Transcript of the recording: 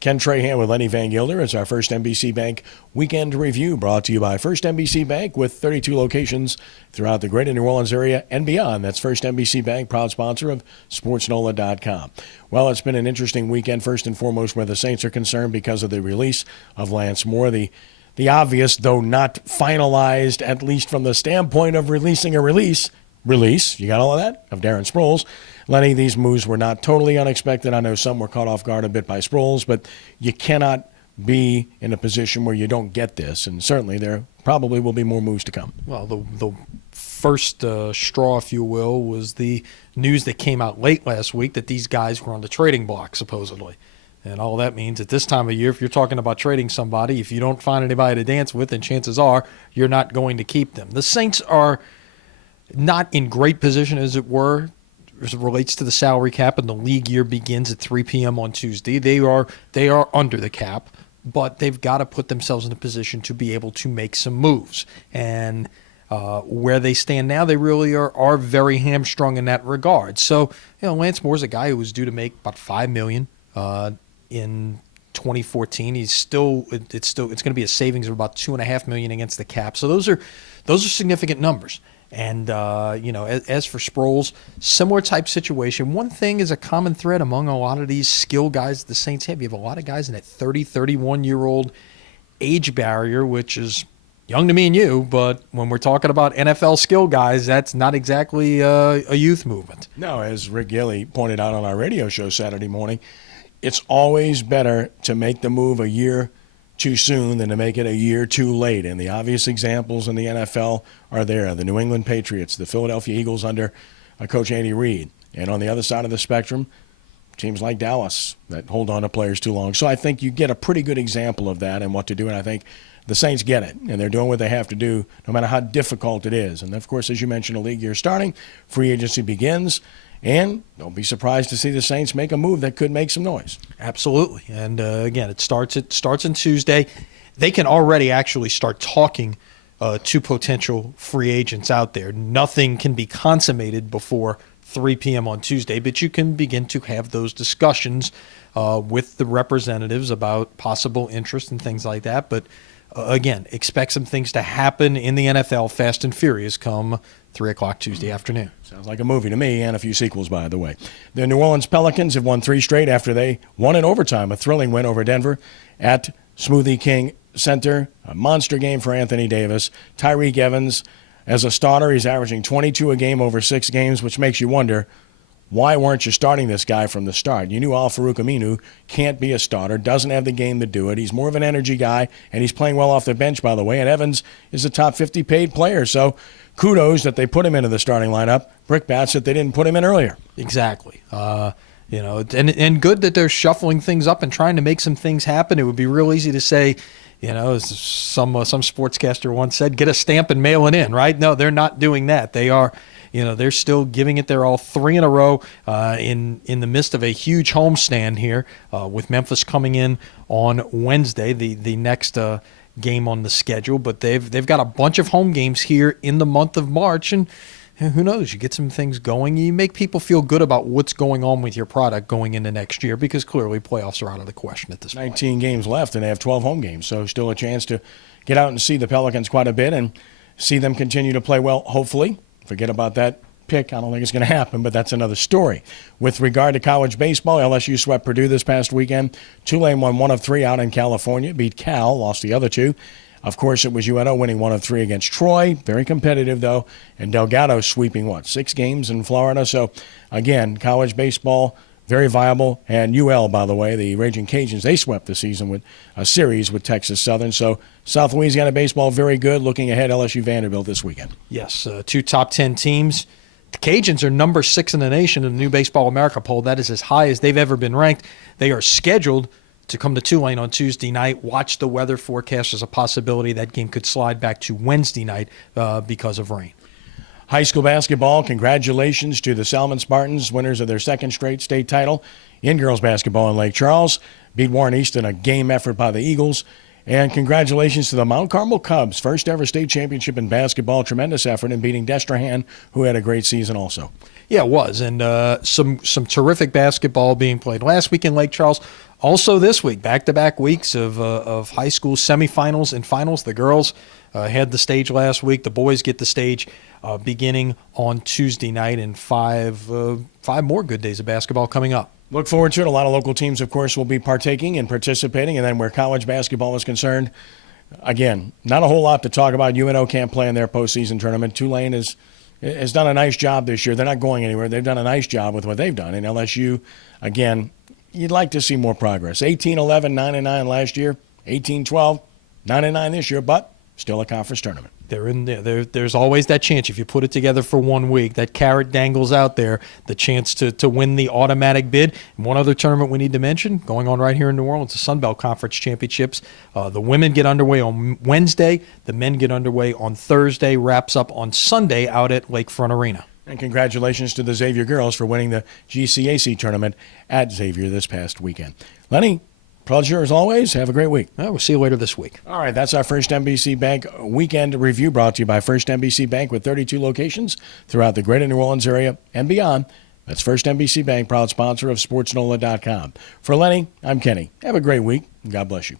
Ken Trahan with Lenny Vangilder. It's our First NBC Bank Weekend Review, brought to you by First NBC Bank with 32 locations throughout the greater New Orleans area and beyond. That's First NBC Bank, proud sponsor of SportsNola.com. Well, it's been an interesting weekend, first and foremost, where the Saints are concerned because of the release of Lance Moore. The obvious, though not finalized, at least from the standpoint of releasing a release, you got all of that, of Darren Sproles. Lenny, these moves were not totally unexpected. I know some were caught off guard a bit by Sproles, but you cannot be in a position where you don't get this, and certainly there probably will be more moves to come. Well, the first straw, if you will, was the news that came out late last week that these guys were on the trading block, supposedly. And all that means at this time of year, if you're talking about trading somebody, if you don't find anybody to dance with, then chances are you're not going to keep them. The Saints are not in great position, as it were, as it relates to the salary cap, and the league year begins at 3 p.m. on Tuesday. They are under the cap, but they've got to put themselves in a position to be able to make some moves. And where they stand now, they really are very hamstrung in that regard. So, Lance Moore's a guy who was due to make about $5 million in 2014. It's going to be a savings of about $2.5 million against the cap. So those are significant numbers. And, as for Sproles, similar type situation. One thing is a common thread among a lot of these skill guys the Saints have. You have a lot of guys in that 30, 31-year-old age barrier, which is young to me and you, but when we're talking about NFL skill guys, that's not exactly a youth movement. No, as Rick Gilly pointed out on our radio show Saturday morning, it's always better to make the move a year too soon than to make it a year too late. And the obvious examples in the NFL are there. The New England Patriots, the Philadelphia Eagles under Coach Andy Reid. And on the other side of the spectrum, teams like Dallas that hold on to players too long. So I think you get a pretty good example of that and what to do. And I think the Saints get it. And they're doing what they have to do no matter how difficult it is. And, of course, as you mentioned, the league year starting, free agency begins. And don't be surprised to see the Saints make a move that could make some noise. Absolutely. And, again, it starts on Tuesday. They can already actually start talking to potential free agents out there. Nothing can be consummated before 3 p.m. on Tuesday, but you can begin to have those discussions with the representatives about possible interest and things like that. But, again, expect some things to happen in the NFL fast and furious come 3 o'clock Tuesday afternoon. Sounds like a movie to me, and a few sequels, by the way. The New Orleans Pelicans have won 3 straight after they won in overtime, a thrilling win over Denver at Smoothie King Center. A monster game for Anthony Davis. Tyreek Evans, as a starter, he's averaging 22 a game over 6 games, which makes you wonder, why weren't you starting this guy from the start? You knew Al-Farouq Aminu can't be a starter, doesn't have the game to do it. He's more of an energy guy, and he's playing well off the bench, by the way. And Evans is a top 50 paid player, so kudos that they put him into the starting lineup. Brickbats that they didn't put him in earlier. Exactly. And good that they're shuffling things up and trying to make some things happen. It would be real easy to say, as some sportscaster once said, get a stamp and mail it in, right? No, they're not doing that. They are, they're still giving it their all 3 in a row in the midst of a huge homestand here with Memphis coming in on Wednesday, the next game on the schedule. But they've got a bunch of home games here in the month of March, and who knows, you get some things going. You make people feel good about what's going on with your product going into next year, because clearly playoffs are out of the question at this point. 19 games left, and they have 12 home games, so still a chance to get out and see the Pelicans quite a bit and see them continue to play well, hopefully. Forget about that pick. I don't think it's going to happen, but that's another story. With regard to college baseball, LSU swept Purdue this past weekend. Tulane won 1 of 3 out in California, beat Cal, lost the other 2. Of course, it was UNO winning 1 of 3 against Troy. Very competitive, though. And Delgado sweeping, 6 games in Florida. So, again, college baseball, very viable. And UL, by the way, the Raging Cajuns, they swept the season with a series with Texas Southern. So, South Louisiana baseball, very good. Looking ahead, LSU Vanderbilt this weekend. Yes, 2 top 10 teams. The Cajuns are number 6 in the nation in the new Baseball America poll. That is as high as they've ever been ranked. They are scheduled to come to Tulane on Tuesday night. Watch the weather forecast. There's a possibility that game could slide back to Wednesday night because of rain. High school basketball, congratulations to the Salmon Spartans, winners of their 2nd straight state title in girls basketball in Lake Charles. Beat Warren East in a game effort by the Eagles. And congratulations to the Mount Carmel Cubs, first ever state championship in basketball. Tremendous effort in beating Trahan, who had a great season also. Yeah, it was, and some terrific basketball being played last week in Lake Charles. Also this week, back-to-back weeks of high school semifinals and finals. The girls had the stage last week. The boys get the stage beginning on Tuesday night, and five more good days of basketball coming up. Look forward to it. A lot of local teams, of course, will be partaking and participating. And then where college basketball is concerned, again, not a whole lot to talk about. UNO can't play in their postseason tournament. Tulane has done a nice job this year. They're not going anywhere. They've done a nice job with what they've done. And LSU, again, you'd like to see more progress. 18-11, 9-9 last year. 18-12, 9-9 this year, but still a conference tournament. They're in there. There's always that chance. If you put it together for 1 week, that carrot dangles out there, the chance to win the automatic bid. And one other tournament we need to mention, going on right here in New Orleans, the Sun Belt Conference Championships. The women get underway on Wednesday. The men get underway on Thursday. Wraps up on Sunday out at Lakefront Arena. And congratulations to the Xavier girls for winning the GCAC tournament at Xavier this past weekend. Lenny, pleasure as always. Have a great week. We'll see you later this week. All right, that's our First NBC Bank weekend review brought to you by First NBC Bank with 32 locations throughout the greater New Orleans area and beyond. That's First NBC Bank, proud sponsor of SportsNola.com. For Lenny, I'm Kenny. Have a great week, and God bless you.